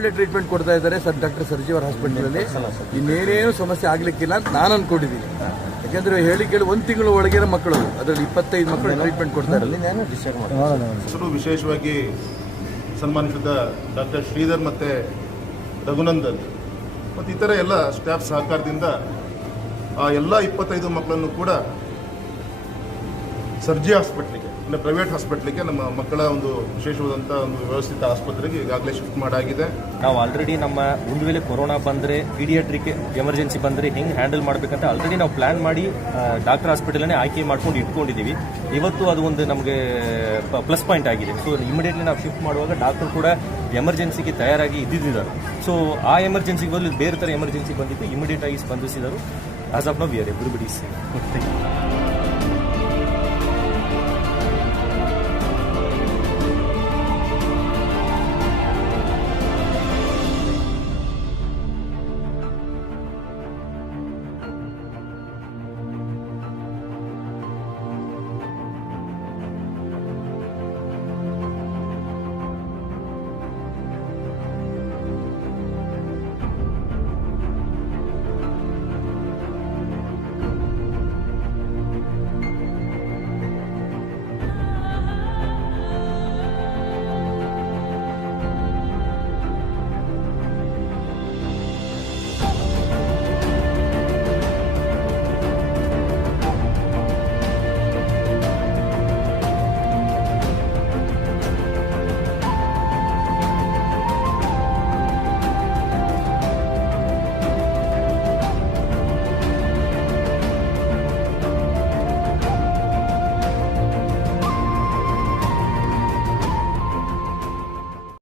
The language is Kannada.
ಒಳ್ಳೆ ಟ್ರೀಟ್ಮೆಂಟ್ ಕೊಡ್ತಾ ಇದ್ದಾರೆ ಡಾಕ್ಟರ್ ಸರ್ಜಿವರ್ ಹಾಸ್ಪಿಟಲಲ್ಲಿ. ಇನ್ನೇನೇನು ಸಮಸ್ಯೆ ಆಗ್ಲಿಕ್ಕಿಲ್ಲ ಅಂತ ನಾನು ಅನ್ಕೊಂಡಿದ್ದೀನಿ. ಯಾಕಂದ್ರೆ ಹೇಳಿ ಕೇಳಿ 1 ತಿಂಗಳ ಒಳಗಿರೋ ಮಕ್ಕಳು, ಅದರಲ್ಲಿ 25 ಮಕ್ಕಳು ಟ್ರೀಟ್ಮೆಂಟ್ ಕೊಡ್ತಾರೆ. ವಿಶೇಷವಾಗಿ ಸನ್ಮಾನಿಸಿದ ಡಾಕ್ಟರ್ ಶ್ರೀಧರ್ ಮತ್ತು ರಘುನಂದನ್ ಮತ್ತು ಇತರ ಎಲ್ಲ ಸ್ಟಾಫ್ ಸಹಕಾರದಿಂದ ಆ ಎಲ್ಲ 25 ಮಕ್ಕಳನ್ನು ಕೂಡ ಸರ್ಜಿ ಹಾಸ್ಪಿಟ್ಲಿಗೆ, ಅಂದರೆ ಪ್ರೈವೇಟ್ ಹಾಸ್ಪಿಟ್ಲಿಗೆ, ನಮ್ಮ ಮಕ್ಕಳ ಒಂದು ವಿಶೇಷವಾದಂಥ ಒಂದು ವ್ಯವಸ್ಥಿತ ಆಸ್ಪತ್ರೆಗೆ ಈಗಾಗಲೇ ಶಿಫ್ಟ್ ಮಾಡಾಗಿದೆ. ನಾವು ಆಲ್ರೆಡಿ ನಮ್ಮ ಒಂದು ವೇಳೆ ಕೊರೋನಾ ಬಂದರೆ, ಪೀಡಿಯಾಟ್ರಿಕ್ ಎಮರ್ಜೆನ್ಸಿ ಬಂದರೆ ಹೆಂಗೆ ಹ್ಯಾಂಡಲ್ ಮಾಡಬೇಕಂತ ಆಲ್ರೆಡಿ ನಾವು ಪ್ಲ್ಯಾನ್ ಮಾಡಿ ಡಾಕ್ಟರ್ ಹಾಸ್ಪಿಟಲನ್ನೇ ಆಯ್ಕೆ ಮಾಡ್ಕೊಂಡು ಇಟ್ಕೊಂಡಿದ್ದೀವಿ. ಇವತ್ತು ಅದು ಒಂದು ನಮಗೆ ಪ್ಲಸ್ ಪಾಯಿಂಟ್ ಆಗಿದೆ. ಸೊ ಇಮಿಡಿಯೇಟ್ಲಿ ನಾವು ಶಿಫ್ಟ್ ಮಾಡುವಾಗ ಡಾಕ್ಟರ್ ಕೂಡ ಎಮರ್ಜೆನ್ಸಿಗೆ ತಯಾರಾಗಿ ಇದ್ದಿದ್ದಾರೆ. ಸೊ ಆ ಎಮರ್ಜೆನ್ಸಿಗೆ ಬದಲು ಬೇರೆ ಥರ ಎಮರ್ಜೆನ್ಸಿ ಬಂದಿದ್ದು ಇಮಿಡಿಯೇಟ್ ಆಗಿ ಸ್ಪಂದಿಸಿದರು. As of now we are everybody safe.